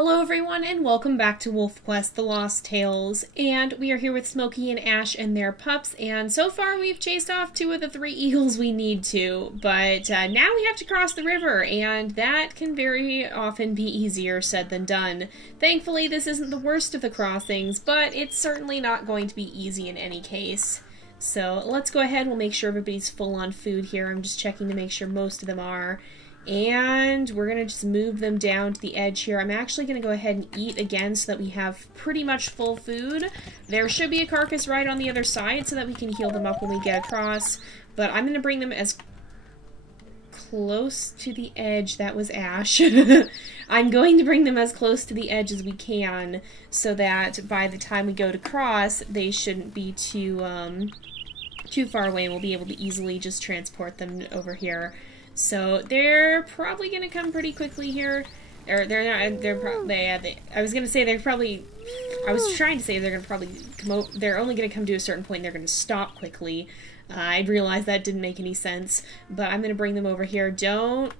Hello everyone and welcome back to WolfQuest The Lost Tales, and we are here with Smokey and Ash and their pups, and so far we've chased off 2 of the 3 eagles we need to, but now we have to cross the river, and that can very often be easier said than done. Thankfully this isn't the worst of the crossings, but it's certainly not going to be easy in any case. So let's go ahead, we'll make sure everybody's full on food here. I'm just checking to make sure most of them are. And we're going to just move them down to the edge here. I'm actually going to go ahead and eat again so that we have pretty much full food. There should be a carcass right on the other side so that we can heal them up when we get across. But I'm going to bring them as close to the edge. That was Ash. I'm going to bring them as close to the edge as we can so that by the time we go to cross, they shouldn't be too far away and we'll be able to easily just transport them over here. So they're probably gonna come pretty quickly here. Or they're not. I was gonna say they're probably. I was trying to say they're gonna probably come over. They're only gonna come to a certain point. And they're gonna stop quickly. I realized that didn't make any sense, but I'm gonna bring them over here.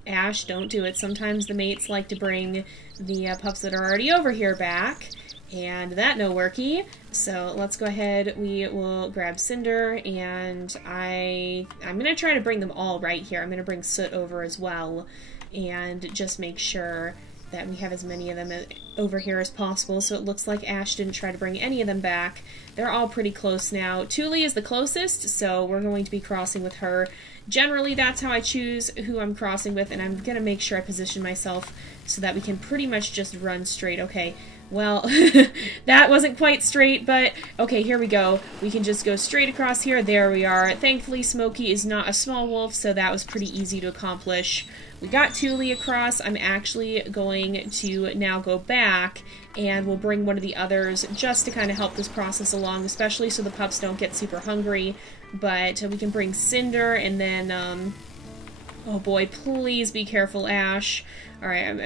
Ash, don't do it. Sometimes the mates like to bring the pups that are already over here back. And that no worky. So let's go ahead, we will grab Cinder, and I'm gonna try to bring them all right here. I'm gonna bring Soot over as well, and just make sure that we have as many of them over here as possible, so it looks like Ash didn't try to bring any of them back. They're all pretty close now. Thule is the closest, so we're going to be crossing with her. Generally, that's how I choose who I'm crossing with, and I'm gonna make sure I position myself so that we can pretty much just run straight. Okay. Well, that wasn't quite straight, but okay, here we go. We can just go straight across here. There we are. Thankfully, Smokey is not a small wolf, so that was pretty easy to accomplish. We got Thule across. I'm actually going to now go back, and we'll bring one of the others just to kind of help this process along, especially so the pups don't get super hungry. But we can bring Cinder, and then, oh boy, please be careful, Ash. Alright,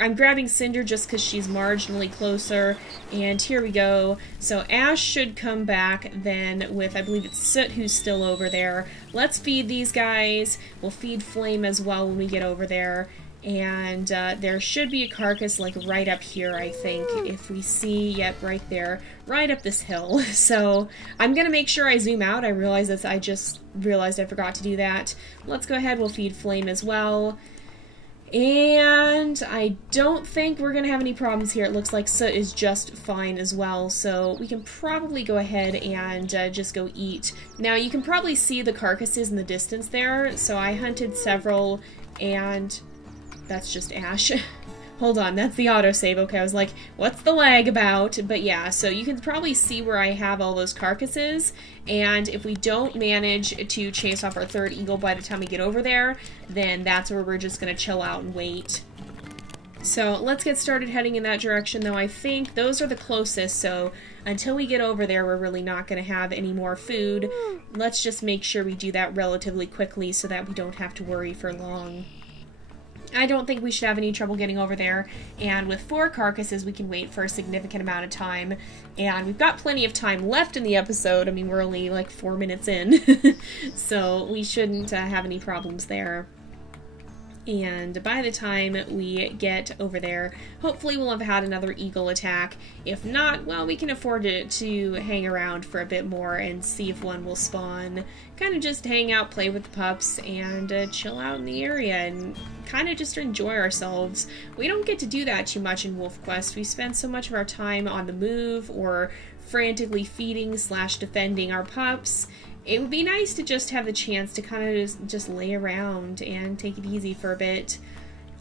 I'm grabbing Cinder just because she's marginally closer, and here we go. So Ash should come back then with, I believe it's Soot who's still over there. Let's feed these guys. We'll feed Flame as well when we get over there. And there should be a carcass like right up here, I think, if we see, yep, right there, right up this hill. So I'm gonna make sure I zoom out. I just realized I forgot to do that. Let's go ahead, we'll feed Flame as well. And I don't think we're gonna have any problems here. It looks like Soot is just fine as well, so we can probably go ahead and just go eat. Now you can probably see the carcasses in the distance there, so I hunted several, and that's just Ash. Hold on, that's the autosave. Okay, I was like, what's the lag about? But yeah, so you can probably see where I have all those carcasses, and if we don't manage to chase off our 3rd eagle by the time we get over there, then that's where we're just gonna chill out and wait. So let's get started heading in that direction, though. I think those are the closest, so until we get over there, we're really not gonna have any more food. Let's just make sure we do that relatively quickly so that we don't have to worry for long. I don't think we should have any trouble getting over there, and with 4 carcasses we can wait for a significant amount of time, and we've got plenty of time left in the episode. I mean, we're only like 4 minutes in, so we shouldn't have any problems there. And by the time we get over there, hopefully we'll have had another eagle attack. If not, well, we can afford to hang around for a bit more and see if one will spawn. Kind of just hang out, play with the pups, and chill out in the area and kind of just enjoy ourselves. We don't get to do that too much in WolfQuest. We spend so much of our time on the move or frantically feeding / defending our pups. It would be nice to just have the chance to kind of just lay around and take it easy for a bit.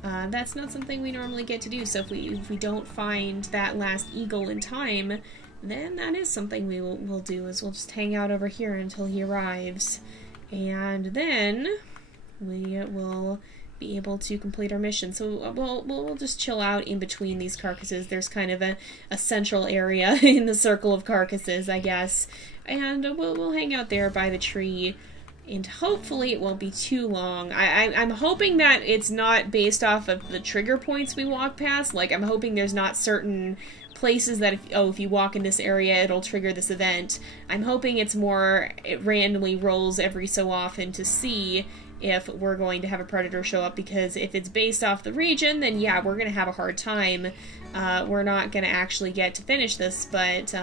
That's not something we normally get to do, so if we don't find that last eagle in time, then that is something we'll do, is we'll just hang out over here until he arrives. And then we will be able to complete our mission. So we'll just chill out in between these carcasses. There's kind of a central area in the circle of carcasses, I guess. And we'll hang out there by the tree, and hopefully it won't be too long. I'm hoping that it's not based off of the trigger points we walk past. Like, I'm hoping there's not certain places that if you walk in this area, it'll trigger this event. I'm hoping it's more, it randomly rolls every so often to see if we're going to have a predator show up, because if it's based off the region, then yeah, we're going to have a hard time. We're not going to actually get to finish this, but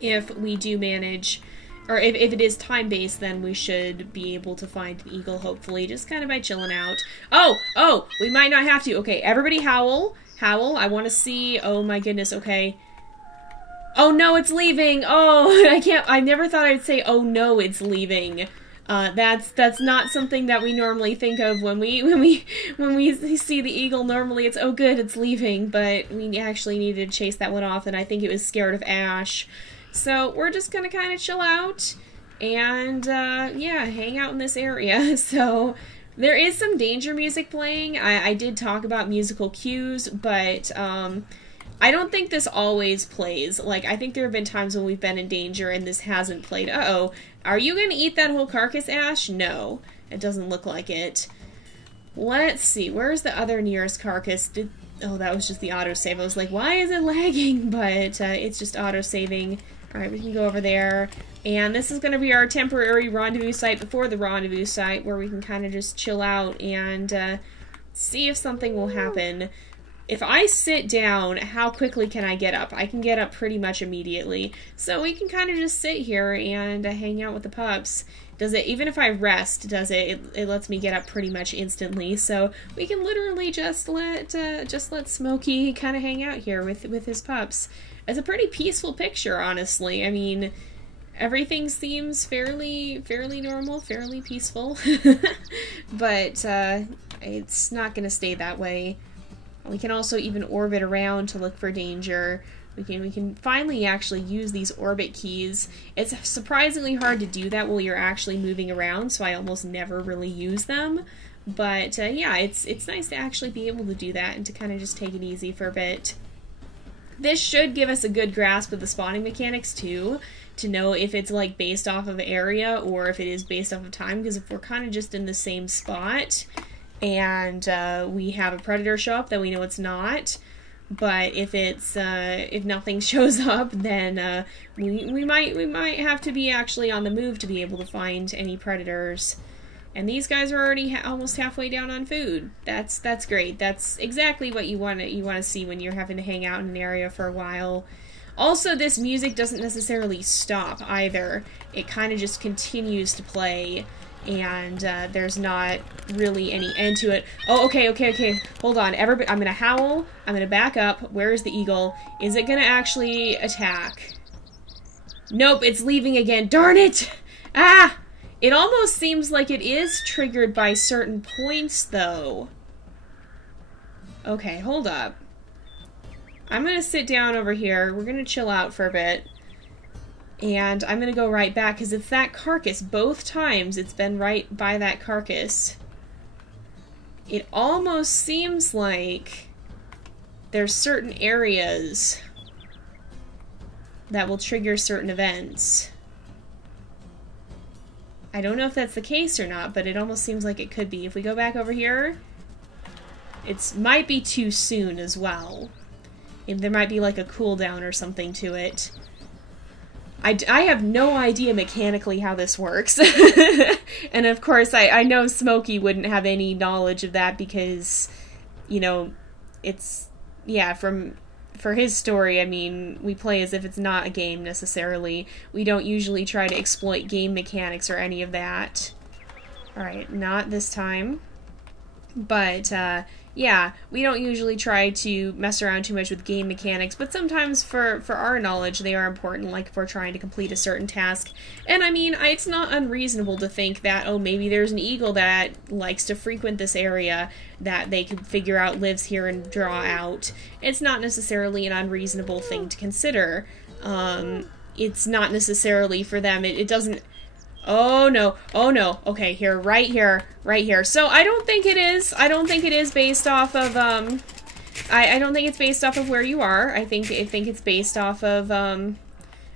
if we do manage, or if it is time-based, then we should be able to find an eagle, hopefully, just kind of by chilling out. Oh, we might not have to. Okay, everybody howl. Howl, I want to see. Oh my goodness, okay. Oh no, it's leaving! Oh, I never thought I'd say, oh no, it's leaving. That's not something that we normally think of when we see the eagle. Normally it's, oh good, it's leaving, but we actually needed to chase that one off, and I think it was scared of Ash. So we're just gonna kind of chill out and yeah, hang out in this area. So there is some danger music playing. I did talk about musical cues, but I don't think this always plays. Like, I think there have been times when we've been in danger and this hasn't played. Uh-oh. Are you gonna eat that whole carcass, Ash? No. It doesn't look like it. Let's see. Where's the other nearest carcass? Oh, that was just the autosave. I was like, why is it lagging? But it's just autosaving. Alright, we can go over there. And this is going to be our temporary rendezvous site before the rendezvous site, where we can kind of just chill out and see if something will happen. If I sit down, how quickly can I get up? I can get up pretty much immediately. So we can kind of just sit here and hang out with the pups. Does it, even if I rest, does it lets me get up pretty much instantly. So we can literally just let Smokey kind of hang out here with his pups. It's a pretty peaceful picture, honestly. I mean, everything seems fairly normal, fairly peaceful. But it's not going to stay that way. We can also even orbit around to look for danger. We can finally actually use these orbit keys. It's surprisingly hard to do that while you're actually moving around, so I almost never really use them. But yeah, it's nice to actually be able to do that and to kind of just take it easy for a bit. This should give us a good grasp of the spawning mechanics too, to know if it's like based off of area or if it is based off of time, because if we're kind of just in the same spot and we have a predator show up, then we know it's not. But if it's if nothing shows up, then we might have to be actually on the move to be able to find any predators. And these guys are already almost halfway down on food. That's great. That's exactly what you want to see when you're having to hang out in an area for a while. Also, this music doesn't necessarily stop either. It kind of just continues to play, and there's not really any end to it. Oh, okay. Hold on. Everybody, I'm gonna howl. I'm gonna back up. Where is the eagle? Is it gonna actually attack? Nope, it's leaving again. Darn it! Ah! It almost seems like it is triggered by certain points, though. Okay, hold up. I'm gonna sit down over here. We're gonna chill out for a bit. And I'm gonna go right back, because it's that carcass. Both times it's been right by that carcass. It almost seems like there's certain areas that will trigger certain events. I don't know if that's the case or not, but it almost seems like it could be. If we go back over here, it might be too soon as well. There might be like a cooldown or something to it. I have no idea mechanically how this works. And of course, I know Smokey wouldn't have any knowledge of that because, you know, it's, yeah, for his story, I mean, we play as if it's not a game necessarily. We don't usually try to exploit game mechanics or any of that. Alright, not this time. But, yeah, we don't usually try to mess around too much with game mechanics, but sometimes for our knowledge they are important, like if we're trying to complete a certain task. And I mean, it's not unreasonable to think that, oh, maybe there's an eagle that likes to frequent this area that they could figure out lives here and draw out. It's not necessarily an unreasonable thing to consider. It's not necessarily for them. It doesn't... Oh no, okay, here, right here. So I don't think it is based off of, I don't think it's based off of where you are. I think it's based off of, I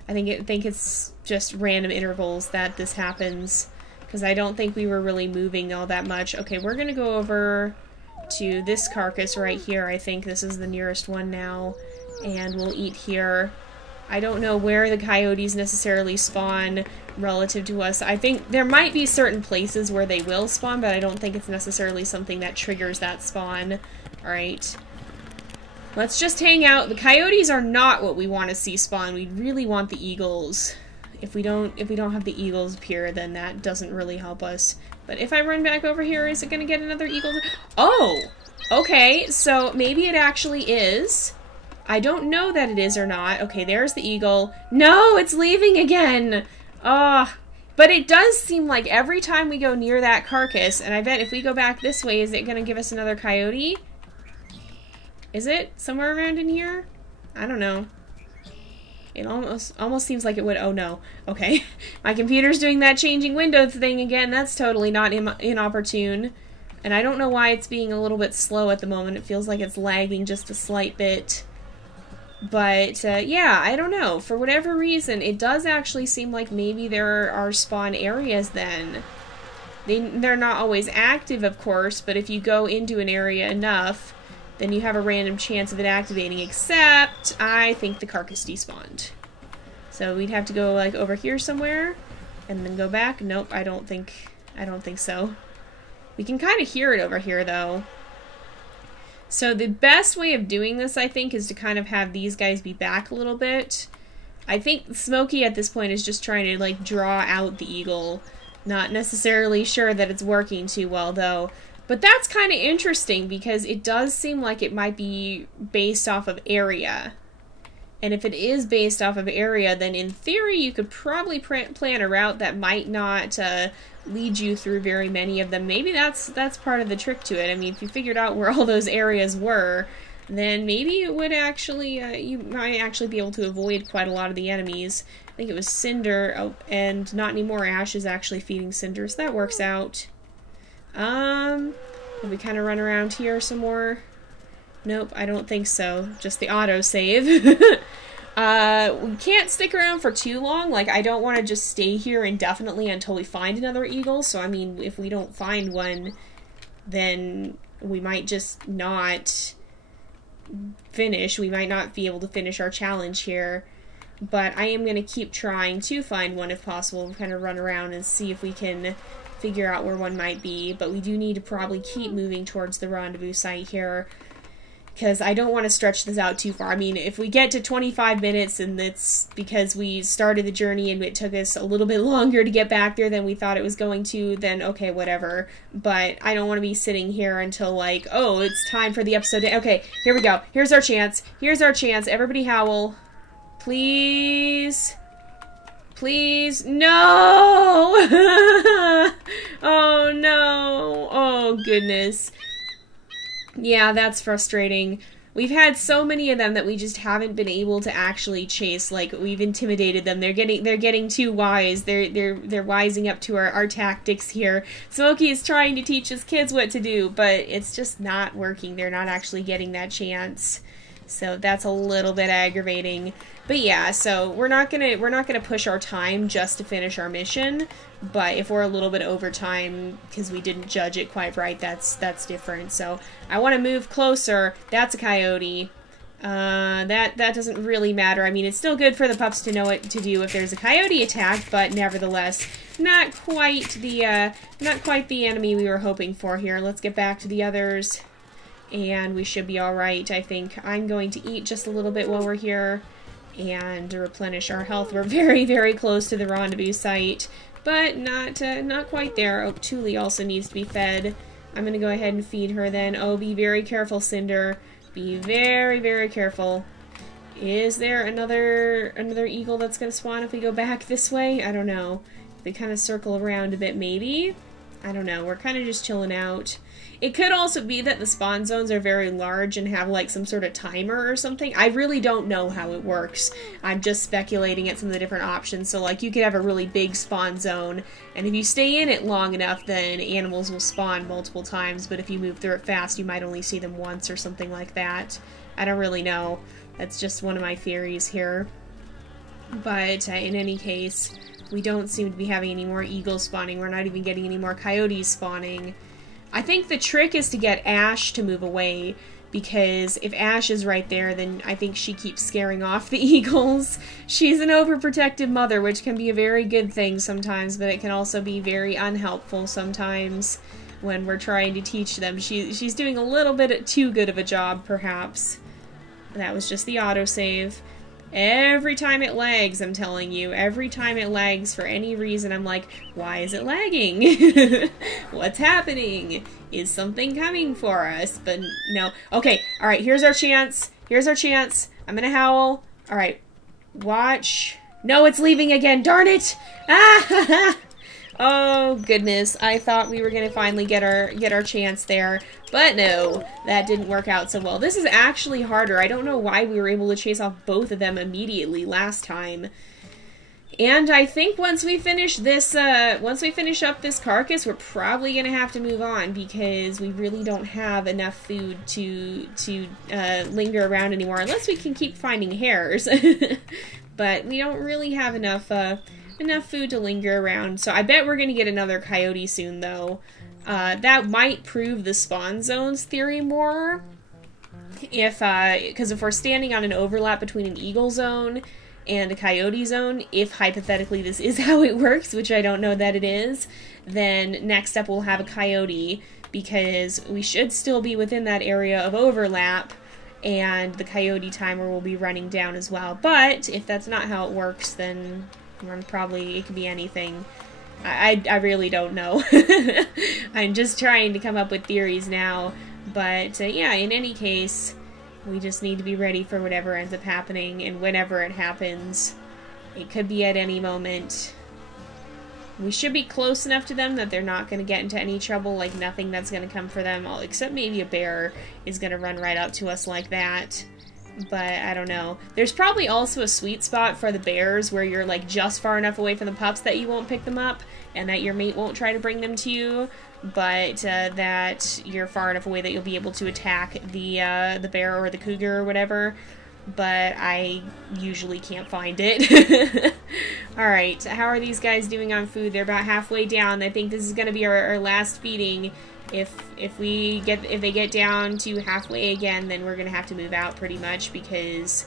think it's just random intervals that this happens, because I don't think we were really moving all that much. Okay, we're gonna go over to this carcass right here. I think this is the nearest one now, and we'll eat here. I don't know where the coyotes necessarily spawn relative to us. I think there might be certain places where they will spawn, but I don't think it's necessarily something that triggers that spawn. Alright. Let's just hang out. The coyotes are not what we want to see spawn. We really want the eagles. If we don't have the eagles appear, then that doesn't really help us. But if I run back over here, is it going to get another eagle? Oh! Okay, so maybe it actually is. I don't know that it is or not. Okay, there's the eagle. No, it's leaving again! But it does seem like every time we go near that carcass, and I bet if we go back this way, is it going to give us another coyote? Is it somewhere around in here? I don't know. It almost seems like it would. Oh no. Okay. My computer's doing that changing window thing again. That's totally not inopportune. And I don't know why it's being a little bit slow at the moment. It feels like it's lagging just a slight bit. But, yeah, I don't know. For whatever reason, it does actually seem like maybe there are spawn areas then. They're not always active, of course, but if you go into an area enough, then you have a random chance of it activating, except I think the carcass despawned. So we'd have to go, like, over here somewhere, and then go back. Nope, I don't think so. We can kind of hear it over here, though. So the best way of doing this, I think, is to kind of have these guys be back a little bit. I think Smokey at this point is just trying to, like, draw out the eagle. Not necessarily sure that it's working too well, though. But that's kind of interesting because it does seem like it might be based off of area. And if it is based off of area, then in theory you could probably plan a route that might not lead you through very many of them. Maybe that's part of the trick to it. I mean, if you figured out where all those areas were, then maybe it would actually, you might actually be able to avoid quite a lot of the enemies. I think it was Cinder, oh, and not anymore. Ash is actually feeding Cinder, so that works out. If we kind of run around here some more. Nope, I don't think so. Just the autosave. We can't stick around for too long. Like, I don't want to just stay here indefinitely until we find another eagle. So, I mean, if we don't find one, then we might just not finish. We might not be able to finish our challenge here. But I am going to keep trying to find one if possible. Kind of run around and see if we can figure out where one might be, but we do need to probably keep moving towards the rendezvous site here, because I don't want to stretch this out too far. I mean, if we get to 25 minutes and it's because we started the journey and it took us a little bit longer to get back there than we thought it was going to, then okay, whatever. But I don't want to be sitting here until, like, oh, it's time for the episode to... Okay, here we go. Here's our chance. Here's our chance. Everybody howl. Please... Please, no! Oh no! Oh goodness. Yeah, that's frustrating. We've had so many of them that we just haven't been able to actually chase. Like, we've intimidated them. They're getting too wise. They're wising up to our tactics here. Smokey is trying to teach his kids what to do, but it's just not working. They're not actually getting that chance. So that's a little bit aggravating. But yeah, so we're not gonna push our time just to finish our mission. But if we're a little bit over time because we didn't judge it quite right, that's different. So I want to move closer. That's a coyote. That doesn't really matter. I mean, it's still good for the pups to know what to do if there's a coyote attack, but nevertheless, not quite the enemy we were hoping for here. Let's get back to the others. And we should be alright, I think. I'm going to eat just a little bit while we're here and replenish our health. We're very, very close to the rendezvous site, but not quite there. Oh, Thule also needs to be fed. I'm going to go ahead and feed her then. Oh, be very careful, Cinder. Be very, very careful. Is there another eagle that's going to spawn if we go back this way? I don't know. If we kind of circle around a bit, maybe? I don't know. We're kind of just chilling out. It could also be that the spawn zones are very large and have like some sort of timer or something. I really don't know how it works. I'm just speculating at some of the different options. So like you could have a really big spawn zone, and if you stay in it long enough, then animals will spawn multiple times. But if you move through it fast, you might only see them once or something like that. I don't really know. That's just one of my theories here. But in any case, we don't seem to be having any more eagles spawning. We're not even getting any more coyotes spawning. I think the trick is to get Ash to move away, because if Ash is right there, then I think she keeps scaring off the eagles. She's an overprotective mother, which can be a very good thing sometimes, but it can also be very unhelpful sometimes when we're trying to teach them. She's doing a little bit too good of a job, perhaps. That was just the autosave. Every time it lags, I'm telling you, every time it lags for any reason, I'm like, why is it lagging? What's happening? Is something coming for us? But no. Okay, alright, here's our chance. Here's our chance. I'm gonna howl. Alright, watch. No, it's leaving again, darn it! Ah! Oh, goodness. I thought we were gonna finally get our chance there. But no, that didn't work out so well. This is actually harder. I don't know why we were able to chase off both of them immediately last time. And I think once we finish this, once we finish up this carcass, we're probably gonna have to move on because we really don't have enough food to linger around anymore, unless we can keep finding hares. But we don't really have enough food to linger around. So I bet we're gonna get another coyote soon, though. That might prove the spawn zones theory more. Because if we're standing on an overlap between an eagle zone and a coyote zone, if hypothetically this is how it works, which I don't know that it is, then next up we'll have a coyote, because we should still be within that area of overlap, and the coyote timer will be running down as well. But if that's not how it works, then it could be anything. I really don't know. I'm just trying to come up with theories now. But yeah, in any case, we just need to be ready for whatever ends up happening, and whenever it happens. It could be at any moment. We should be close enough to them that they're not going to get into any trouble, like nothing that's going to come for them, except maybe a bear is going to run right up to us like that. But I don't know. There's probably also a sweet spot for the bears where you're like just far enough away from the pups that you won't pick them up and that your mate won't try to bring them to you, but that you're far enough away that you'll be able to attack the bear or the cougar or whatever. But I usually can't find it. Alright, how are these guys doing on food? They're about halfway down. I think this is going to be our last feeding. If they get down to halfway again, then we're going to have to move out pretty much because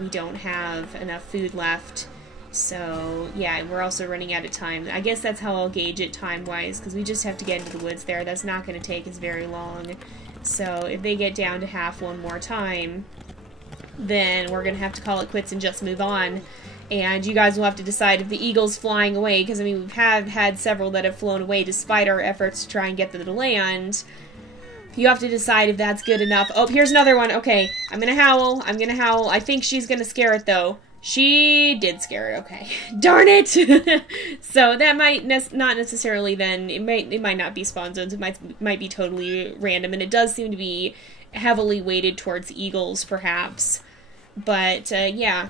we don't have enough food left. So, yeah, we're also running out of time. I guess that's how I'll gauge it time-wise, because we just have to get into the woods there. That's not going to take us very long. So, if they get down to half one more time, then we're going to have to call it quits and just move on. And you guys will have to decide if the eagle's flying away, because, I mean, we've had several that have flown away despite our efforts to try and get them to land. You have to decide if that's good enough. Oh, here's another one. Okay, I'm gonna howl. I think she's gonna scare it, though. She did scare it, okay. Darn it! So that might not necessarily then, it might not be spawn zones, it might be totally random, and it does seem to be heavily weighted towards eagles, perhaps. But, yeah.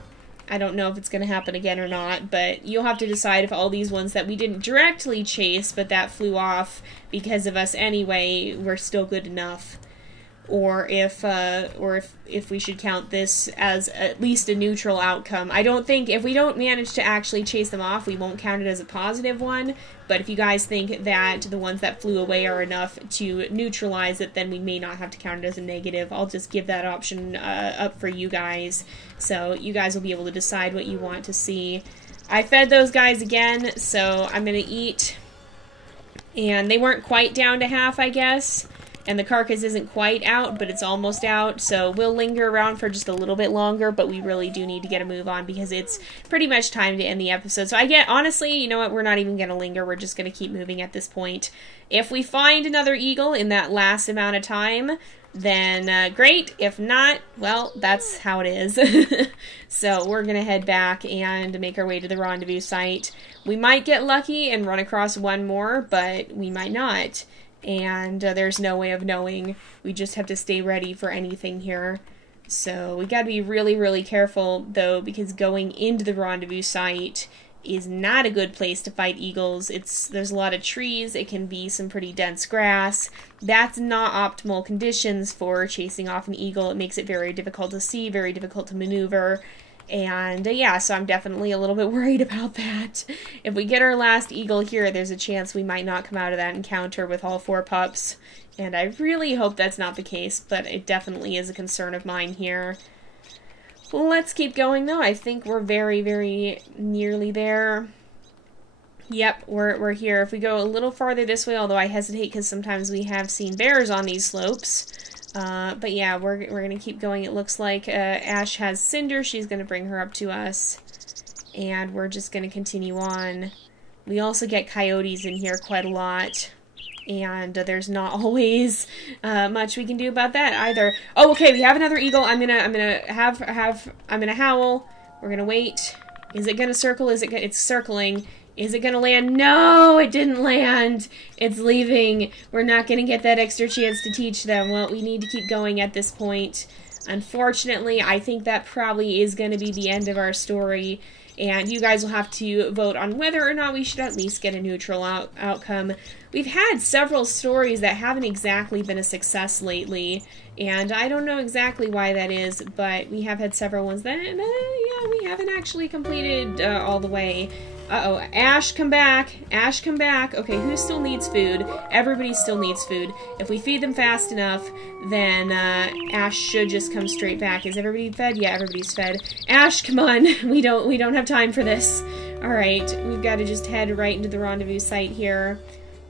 I don't know if it's going to happen again or not, but you'll have to decide if all these ones that we didn't directly chase, but that flew off because of us anyway, were still good enough. Or if we should count this as at least a neutral outcome. I don't think, if we don't manage to actually chase them off, we won't count it as a positive one, but if you guys think that the ones that flew away are enough to neutralize it, then we may not have to count it as a negative. I'll just give that option up for you guys, so you guys will be able to decide what you want to see. I fed those guys again, so I'm gonna eat, and they weren't quite down to half, I guess. And the carcass isn't quite out, but it's almost out, so we'll linger around for just a little bit longer, but we really do need to get a move on because it's pretty much time to end the episode. So honestly, you know what, we're not even going to linger, we're just going to keep moving at this point. If we find another eagle in that last amount of time, then great. If not, well, that's how it is. So we're going to head back and make our way to the rendezvous site. We might get lucky and run across one more, but we might not. And there's no way of knowing. We just have to stay ready for anything here. So we gotta be really, really careful, though, because going into the rendezvous site is not a good place to fight eagles. There's a lot of trees, it can be some pretty dense grass. That's not optimal conditions for chasing off an eagle. It makes it very difficult to see, very difficult to maneuver. And yeah, so I'm definitely a little bit worried about that. If we get our last eagle here, there's a chance we might not come out of that encounter with all 4 pups. And I really hope that's not the case, but it definitely is a concern of mine here. Let's keep going, though. I think we're very, very nearly there. Yep, we're here. If we go a little farther this way, although I hesitate because sometimes we have seen bears on these slopes. But yeah, we're going to keep going. It looks like Ash has Cinder. She's going to bring her up to us. And we're just going to continue on. We also get coyotes in here quite a lot. And there's not always much we can do about that either. Oh, okay, we have another eagle. I'm gonna howl. We're gonna wait. Is it gonna circle? It's circling. Is it gonna land? No, it didn't land. It's leaving. We're not gonna get that extra chance to teach them. Well, we need to keep going at this point. Unfortunately, I think that probably is gonna be the end of our story. And you guys will have to vote on whether or not we should at least get a neutral outcome. We've had several stories that haven't exactly been a success lately, and I don't know exactly why that is, but we have had several ones that, yeah, we haven't actually completed all the way. Uh-oh, Ash, come back! Ash, come back! Okay, who still needs food? Everybody still needs food. If we feed them fast enough, then Ash should just come straight back. Is everybody fed? Yeah, everybody's fed. Ash, come on! We don't have time for this. Alright, we've got to just head right into the rendezvous site here.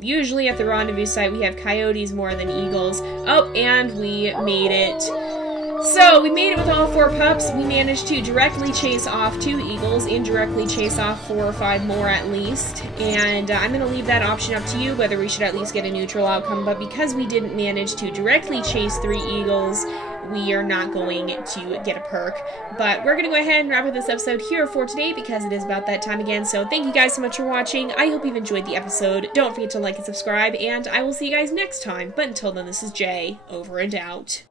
Usually at the rendezvous site we have coyotes more than eagles. Oh, and we made it. So, we made it with all 4 pups. We managed to directly chase off 2 eagles, indirectly chase off 4 or 5 more at least. And I'm going to leave that option up to you, whether we should at least get a neutral outcome. But because we didn't manage to directly chase 3 eagles, we are not going to get a perk. But we're going to go ahead and wrap up this episode here for today because it is about that time again. So thank you guys so much for watching. I hope you've enjoyed the episode. Don't forget to like and subscribe, and I will see you guys next time. But until then, this is Jay, over and out.